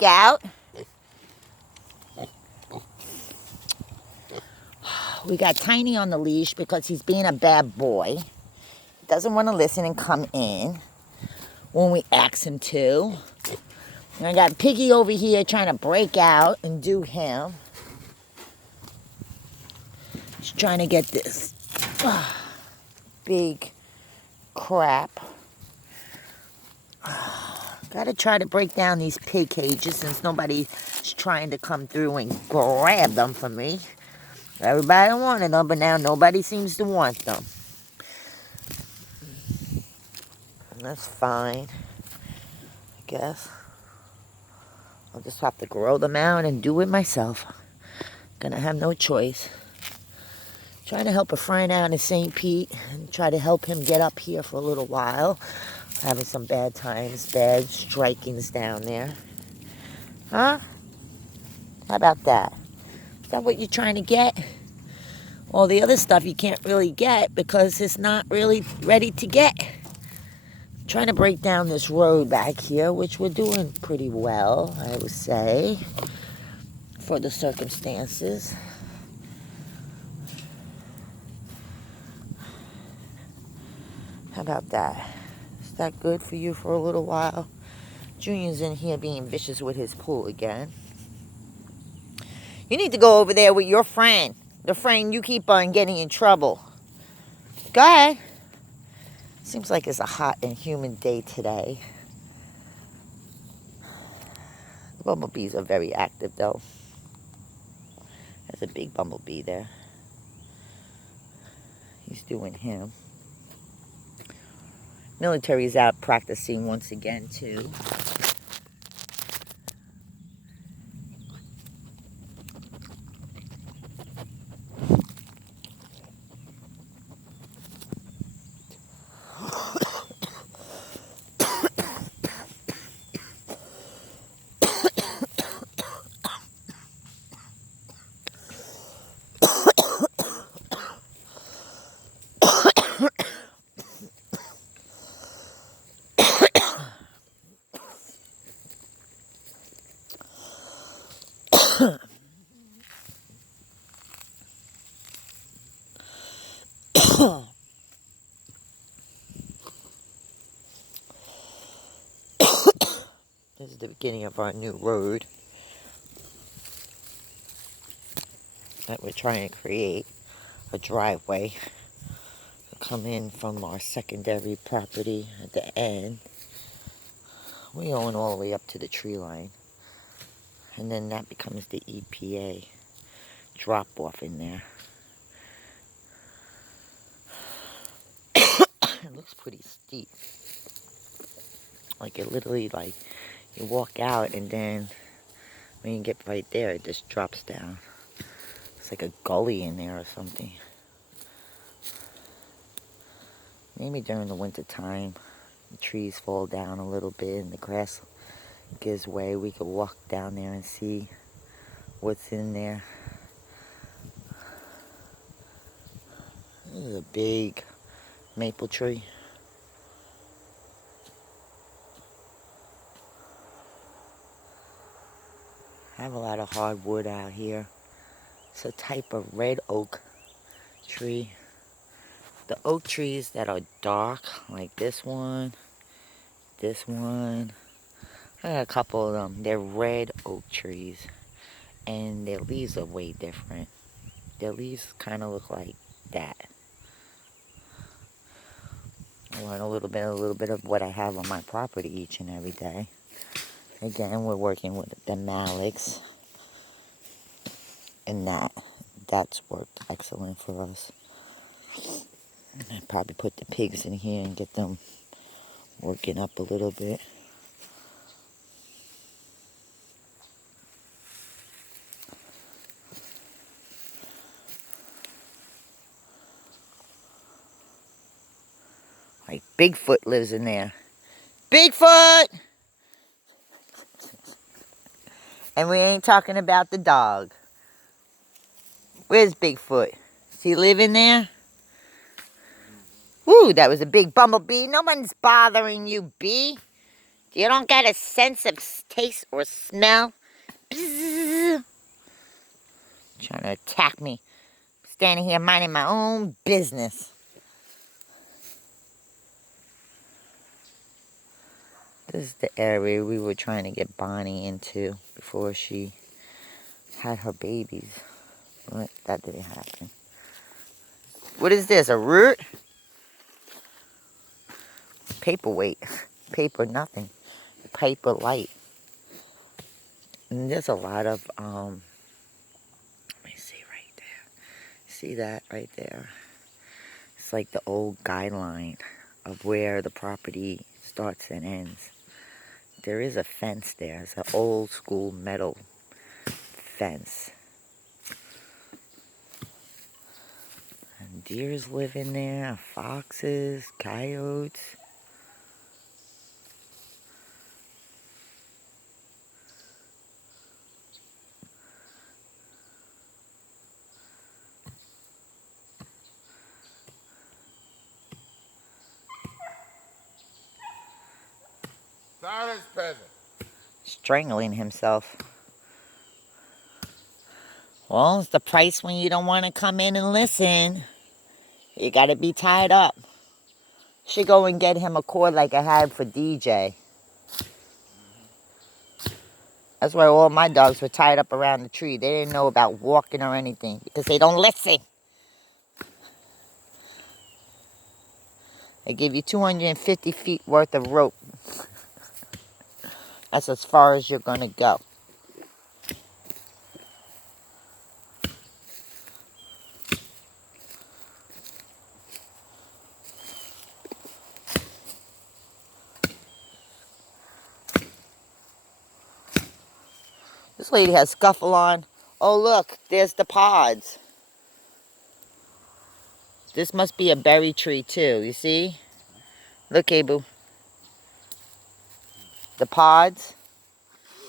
break out. We got Tiny on the leash because he's being a bad boy. He doesn't want to listen and come in when we ask him to. And I got Piggy over here trying to break out and do him. He's trying to get this big crap. Gotta try to break down these pig cages since nobody's trying to come through and grab them for me. Everybody wanted them, but now nobody seems to want them. And that's fine, I guess. I'll just have to grow them out and do it myself. Gonna have no choice. Trying to help a friend out in St. Pete and try to help him get up here for a little while. Having some bad times, bad strikings down there. Huh? How about that? Is that what you're trying to get? All the other stuff you can't really get because it's not really ready to get. Trying to break down this road back here, which we're doing pretty well, I would say, for the circumstances. How about that? Is that good for you for a little while? Junior's in here being vicious with his pool again. You need to go over there with your friend. The friend you keep on getting in trouble. Go ahead. Seems like it's a hot and humid day today. The bumblebees are very active though. There's a big bumblebee there. He's doing him. Military's out practicing once again too. This is the beginning of our new road that we're trying to create, a driveway to come in from our secondary property at the end. We own all the way up to the tree line, and then that becomes the EPA drop off in there. It looks pretty steep. Like it literally, like you walk out and then when you get right there, it just drops down. It's like a gully in there or something. Maybe during the winter time, the trees fall down a little bit and the grass gives way. We could walk down there and see what's in there. This is a big maple tree. I have a lot of hardwood out here. It's a type of red oak tree. The oak trees that are dark, like this one, I got a couple of them. They're red oak trees, and their leaves are way different. Their leaves kind of look like that. I learn a little bit of what I have on my property each and every day. Again, we're working with the malics, and that's worked excellent for us. I'd probably put the pigs in here and get them working up a little bit. Like Bigfoot lives in there. Bigfoot! And we ain't talking about the dog. Where's Bigfoot? Does he live in there? Woo, that was a big bumblebee. No one's bothering you, bee. You don't get a sense of taste or smell? Bzzz. Trying to attack me. Standing here minding my own business. This is the area we were trying to get Bonnie into before she had her babies. But that didn't happen. What is this, a root? Paperweight. Paper nothing. Paper light. And there's a lot of, let me see right there. See that right there? It's like the old guideline of where the property starts and ends. There is a fence there. It's an old school metal fence. And deers live in there, foxes, coyotes. Silence, peasant. Strangling himself. Well, it's the price when you don't want to come in and listen. You gotta be tied up. Should go and get him a cord like I had for DJ. That's why all my dogs were tied up around the tree. They didn't know about walking or anything because they don't listen. They give you 250 feet worth of rope. That's as far as you're gonna go. This lady has scuffle on. Oh look, there's the pods. This must be a berry tree too, you see? Look, Abu. The pods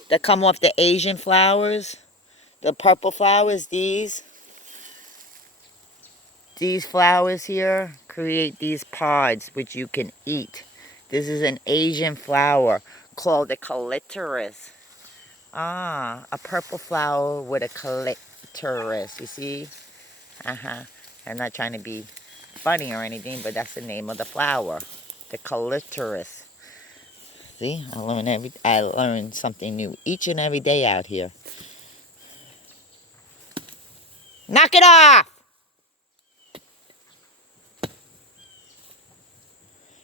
that come off the Asian flowers. The purple flowers, these flowers here create these pods which you can eat. This is an Asian flower called the callitris. Ah, a purple flower with a callitris, you see? I'm not trying to be funny or anything, but that's the name of the flower, the callitris. See, I learn something new each and every day out here. Knock it off!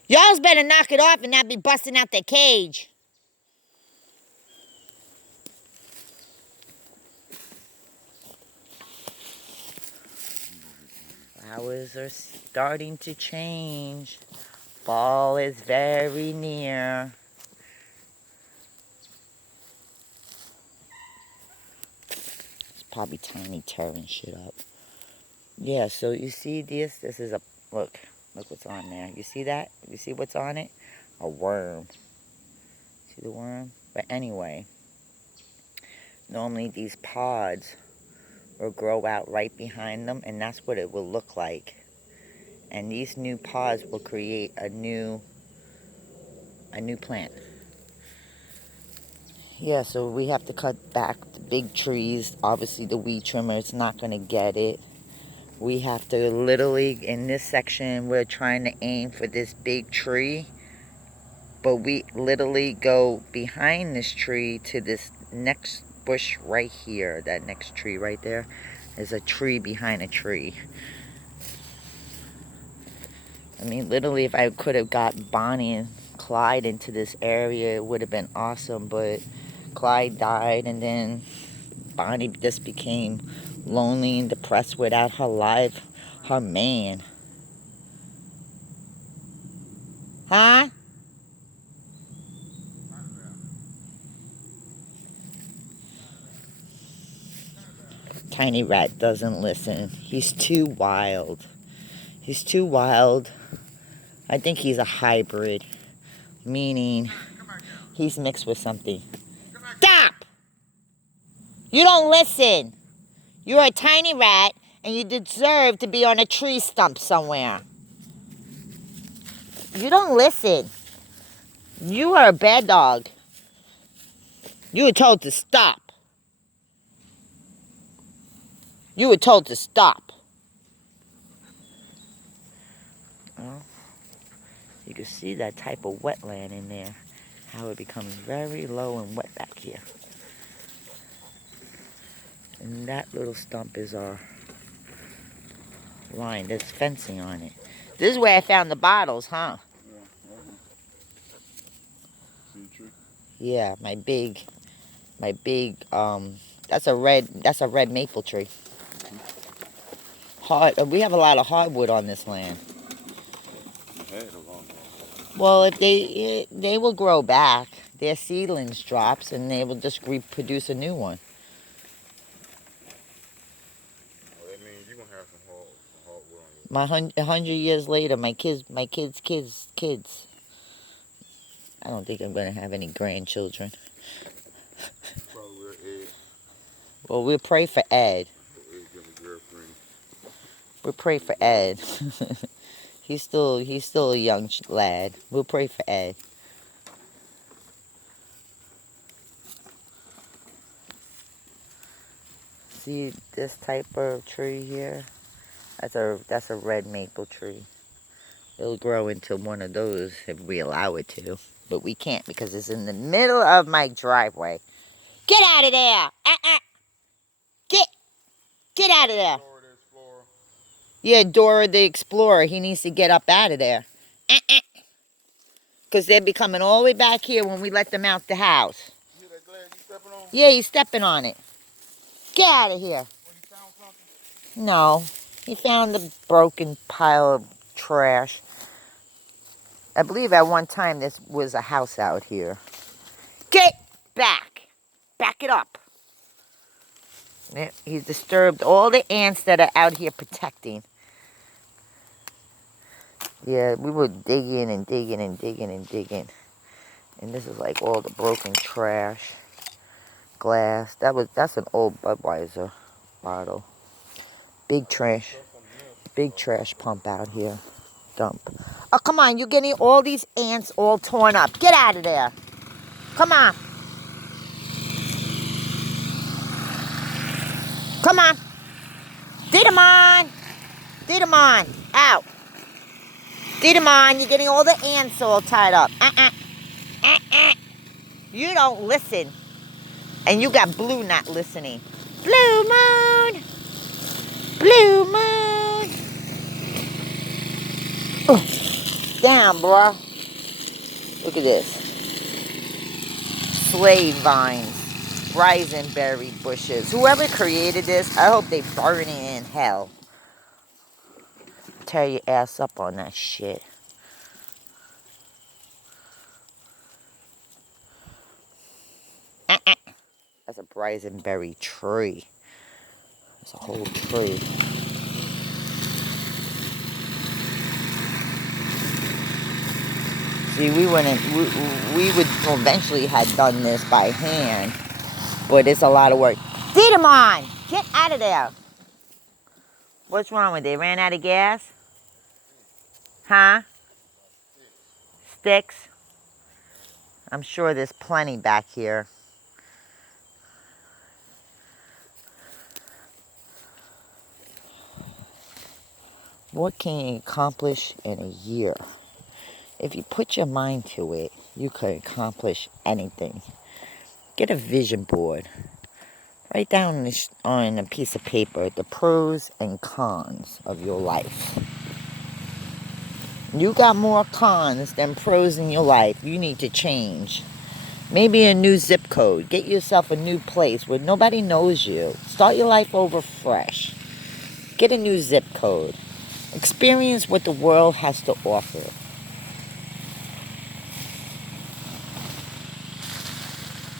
Y'all's better knock it off and not be busting out the cage. Flowers are starting to change. Fall is very near. It's probably Tiny tearing shit up. Yeah, so you see this? This is a, look what's on there. You see that? You see what's on it? A worm. See the worm? But anyway, normally these pods will grow out right behind them, and that's what it will look like. And these new pods will create a new plant. Yeah, so we have to cut back the big trees. Obviously the weed trimmer is not going to get it. We have to literally, in this section, we're trying to aim for this big tree. But we literally go behind this tree to this next bush right here. That next tree right there is a tree behind a tree. I mean, literally, if I could have got Bonnie and Clyde into this area, it would have been awesome. But Clyde died, and then Bonnie just became lonely and depressed without her man. Huh? Tiny Rat doesn't listen. He's too wild. He's too wild. I think he's a hybrid, meaning he's mixed with something. Stop! You don't listen. You're a tiny rat, and you deserve to be on a tree stump somewhere. You don't listen. You are a bad dog. You were told to stop. You were told to stop. Well, you can see that type of wetland in there. How it becomes very low and wet back here. And that little stump is our line. There's fencing on it. This is where I found the bottles, huh? See the tree? Yeah, my big, that's a red maple tree. We have a lot of hardwood on this land. You had a long one. Well, if they will grow back. Their seedlings drops and they will just reproduce a new one. Well, that means you're going to have some hardwood on My 100 years later, my kids. I don't think I'm going to have any grandchildren. you. Probably will Ed. Well, we'll pray for Ed. Ed get a girlfriend. We'll pray for Ed. he's still a young lad. We'll pray for Ed. See this type of tree here? That's a red maple tree. It'll grow into one of those if we allow it to. But we can't because it's in the middle of my driveway. Get out of there! Get out of there! Dora the Explorer. Yeah, Dora the Explorer. He needs to get up out of there. Because they'll be coming all the way back here when we let them out the house. You hear that glass you stepping on? Yeah, he's stepping on it. Get out of here. When he found something? No. He found a broken pile of trash. I believe at one time this was a house out here. Get back. Back it up. Yeah, he's disturbed all the ants that are out here protecting. Yeah, we were digging and digging and digging and digging. And this is like all the broken trash. Glass. That's an old Budweiser bottle. Big trash pump out here. Dump. Oh, come on. You're getting all these ants all torn up. Get out of there. Come on. Come on. Didamon. Out. Didamon, you're getting all the ants all tied up. You don't listen. And you got Blue not listening. Blue moon. Blue moon. Down, bro. Look at this. Slave vines. Risenberry bushes. Whoever created this, I hope they burn it in hell. Tear your ass up on that shit. That's a Risenberry tree. That's a whole tree. See, we would eventually had done this by hand, but it's a lot of work. Didamon, get out of there. What's wrong with it? They ran out of gas? Huh? Sticks? I'm sure there's plenty back here. What can you accomplish in a year? If you put your mind to it, you can accomplish anything. Get a vision board. Write down on a piece of paper the pros and cons of your life. You got more cons than pros in your life. You need to change. Maybe a new zip code. Get yourself a new place where nobody knows you. Start your life over fresh. Get a new zip code. Experience what the world has to offer.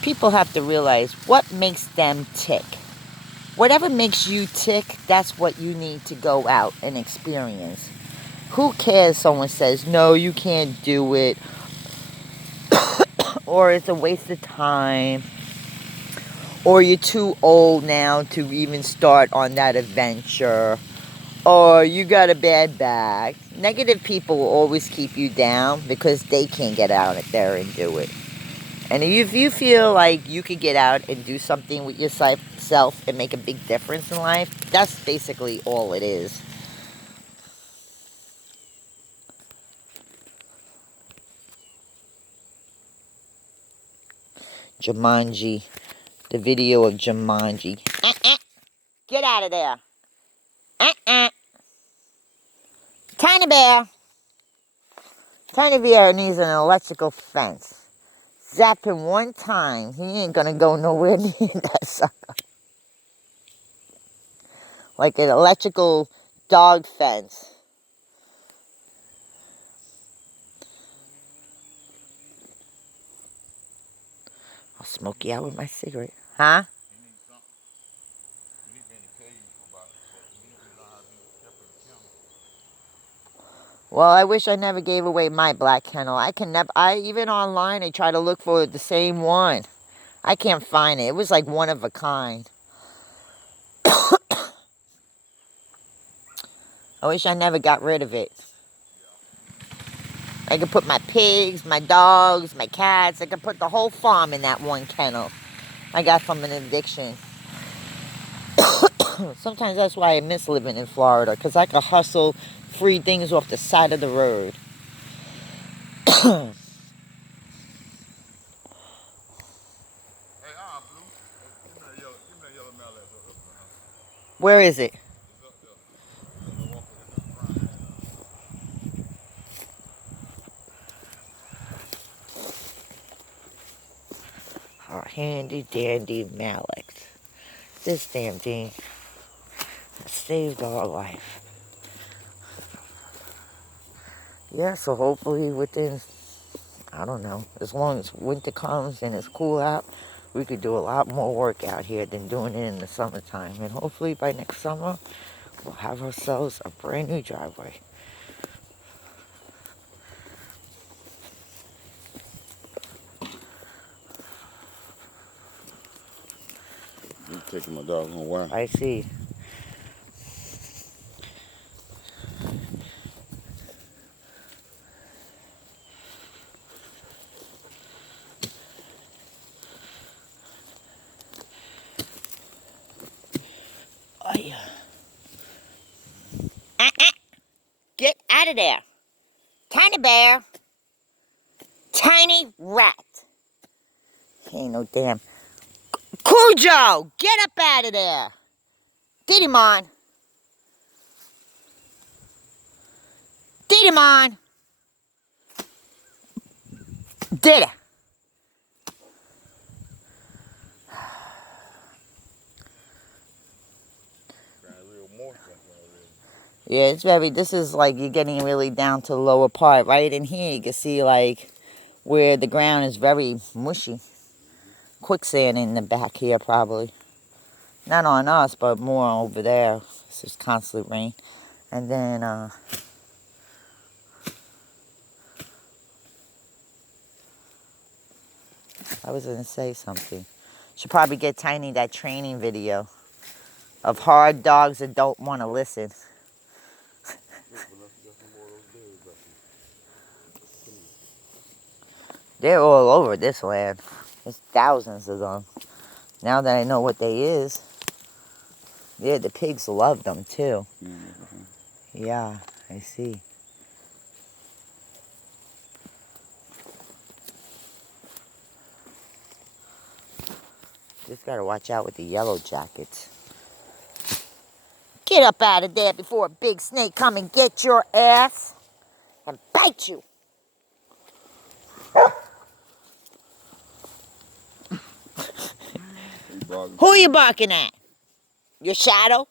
People have to realize what makes them tick. Whatever makes you tick, that's what you need to go out and experience. Who cares someone says, no, you can't do it, or it's a waste of time, or you're too old now to even start on that adventure, or you got a bad back. Negative people will always keep you down because they can't get out there and do it. And if you feel like you could get out and do something with yourself and make a big difference in life, that's basically all it is. Jumanji. The video of Jumanji. Get out of there. Tiny bear. Tiny bear needs an electrical fence. Zap him one time. He ain't gonna go nowhere near that sucker. Like an electrical dog fence. I'll smoke you out with my cigarette. Huh? Well, I wish I never gave away my black kennel. Even online, I try to look for the same one. I can't find it. It was like one of a kind. I wish I never got rid of it. I could put my pigs, my dogs, my cats. I could put the whole farm in that one kennel I got from an addiction. Sometimes that's why I miss living in Florida, because I could hustle free things off the side of the road. Where is it? Our handy dandy Malex. This damn thing saved our life. Yeah, so hopefully within, I don't know, as long as winter comes and it's cool out, we could do a lot more work out here than doing it in the summertime. And hopefully by next summer, we'll have ourselves a brand new driveway. I'm taking my dog on wild. I see. Oh, yeah. Get out of there. Tiny bear. Tiny rat. He ain't no damn. Cujo, get up out of there. Didimon. Didimon. Did it. Yeah, it's very, this is like you're getting really down to the lower part. Right in here, you can see like where the ground is very mushy. Quicksand in the back here, probably. Not on us, but more over there. It's just constant rain. And then, I was going to say something. Should probably get Tiny that training video of hard dogs that don't want to listen. They're all over this land. There's thousands of them. Now that I know what they is, yeah, the pigs love them too. Mm-hmm. Yeah, I see. Just gotta watch out with the yellow jackets. Get up out of there before a big snake come and get your ass and bite you. Who are you barking at? Your shadow?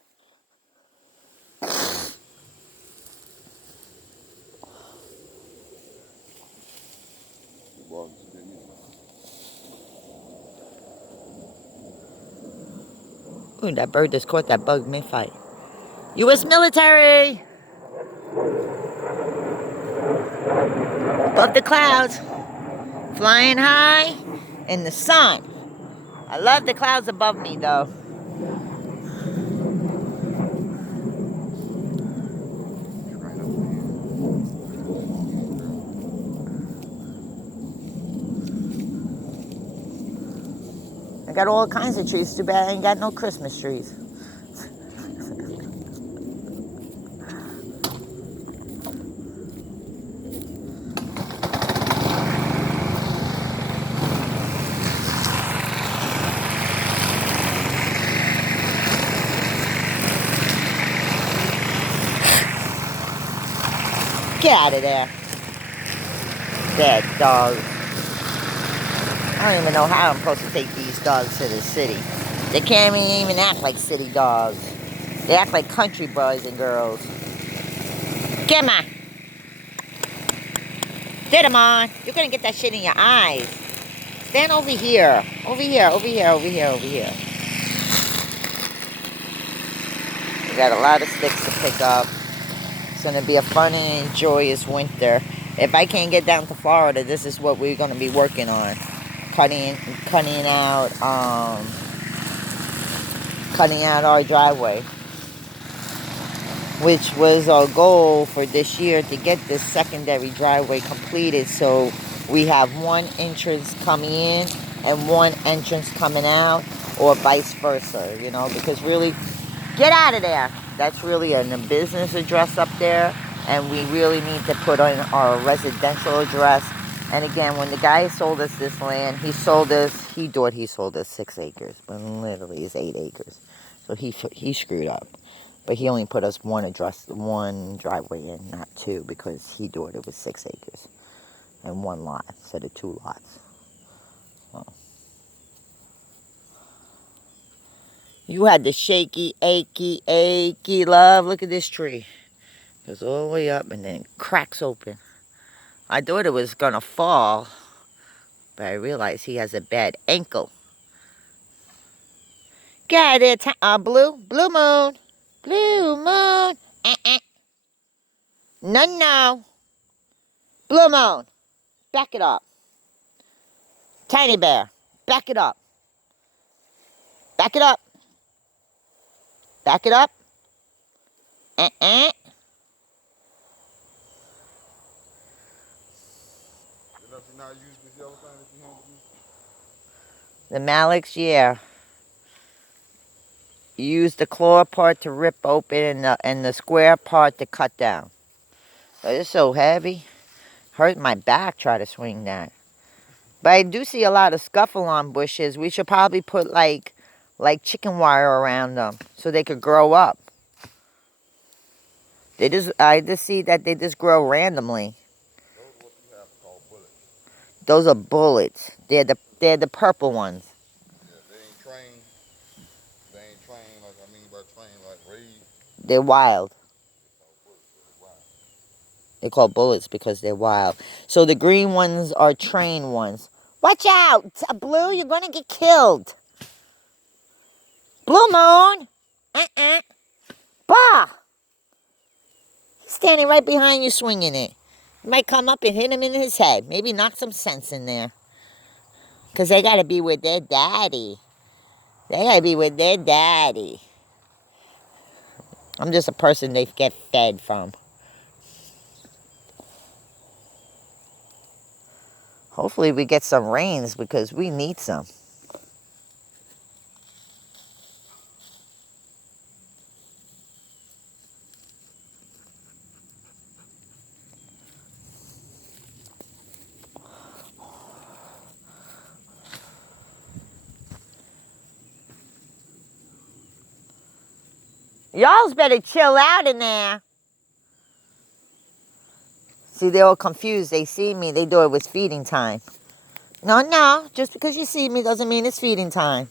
Ooh, that bird just caught that bug mid-fight. U.S. military! Above the clouds. Flying high in the sun. I love the clouds above me, though. got all kinds of trees. Too bad I ain't got no Christmas trees. Get out of there. Dead dog. I don't even know how I'm supposed to take these dogs to the city. They can't even act like city dogs. They act like country boys and girls. Get 'em on. Get 'em on. You're going to get that shit in your eyes. Stand over here. Over here, over here, over here, over here. We got a lot of sticks to pick up. It's going to be a fun and joyous winter. If I can't get down to Florida, this is what we're going to be working on. Cutting out our driveway, which was our goal for this year, to get this secondary driveway completed, so we have one entrance coming in and one entrance coming out, or vice versa, you know, because really, get out of there. That's really a business address up there, and we really need to put on our residential address. And again, when the guy sold us this land, he thought he sold us 6 acres, but literally it's 8 acres. So he screwed up. But he only put us one driveway in, not 2, because he thought it was 6 acres and 1 lot instead of 2 lots. Well, you had the shaky, achy love. Look at this tree. It goes all the way up and then cracks open. I thought it was going to fall, but I realized he has a bad ankle. Get it, Blue Moon. Blue Moon. No. Blue Moon. Back it up. Tiny Bear. Back it up. Back it up. Back it up. The Malex, yeah. Use the claw part to rip open and the square part to cut down. So it's so heavy. Hurt my back try to swing that. But I do see a lot of scuffle-on bushes. We should probably put like chicken wire around them so they could grow up. I just see that they just grow randomly. Those are bullets. They're the purple ones. Yeah, they ain't trained. They ain't trained like, I mean by trained like raised. They're wild. They call bullets because they're wild. So the green ones are trained ones. Watch out, Blue, you're gonna get killed. Blue Moon. Bah! He's standing right behind you swinging it. You might come up and hit him in his head. Maybe knock some sense in there. Because they got to be with their daddy. They got to be with their daddy. I'm just a person they get fed from. Hopefully we get some rains because we need some. Y'all's better chill out in there. See, they're all confused. They see me. They thought it was feeding time. No. Just because you see me doesn't mean it's feeding time.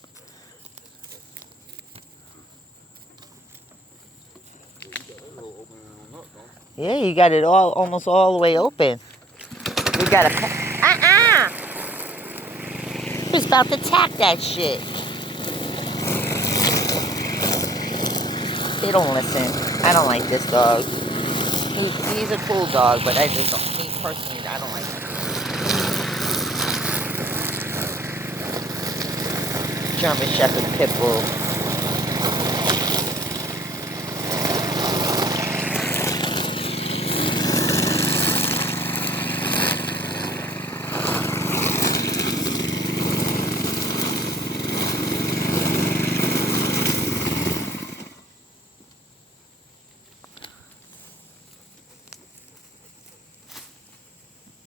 Yeah, you got it almost all the way open. We got to... He's about to attack that shit. They don't listen. I don't like this dog. He's a cool dog, but I just don't, me personally, I don't like him. German Shepherd Pit Bull.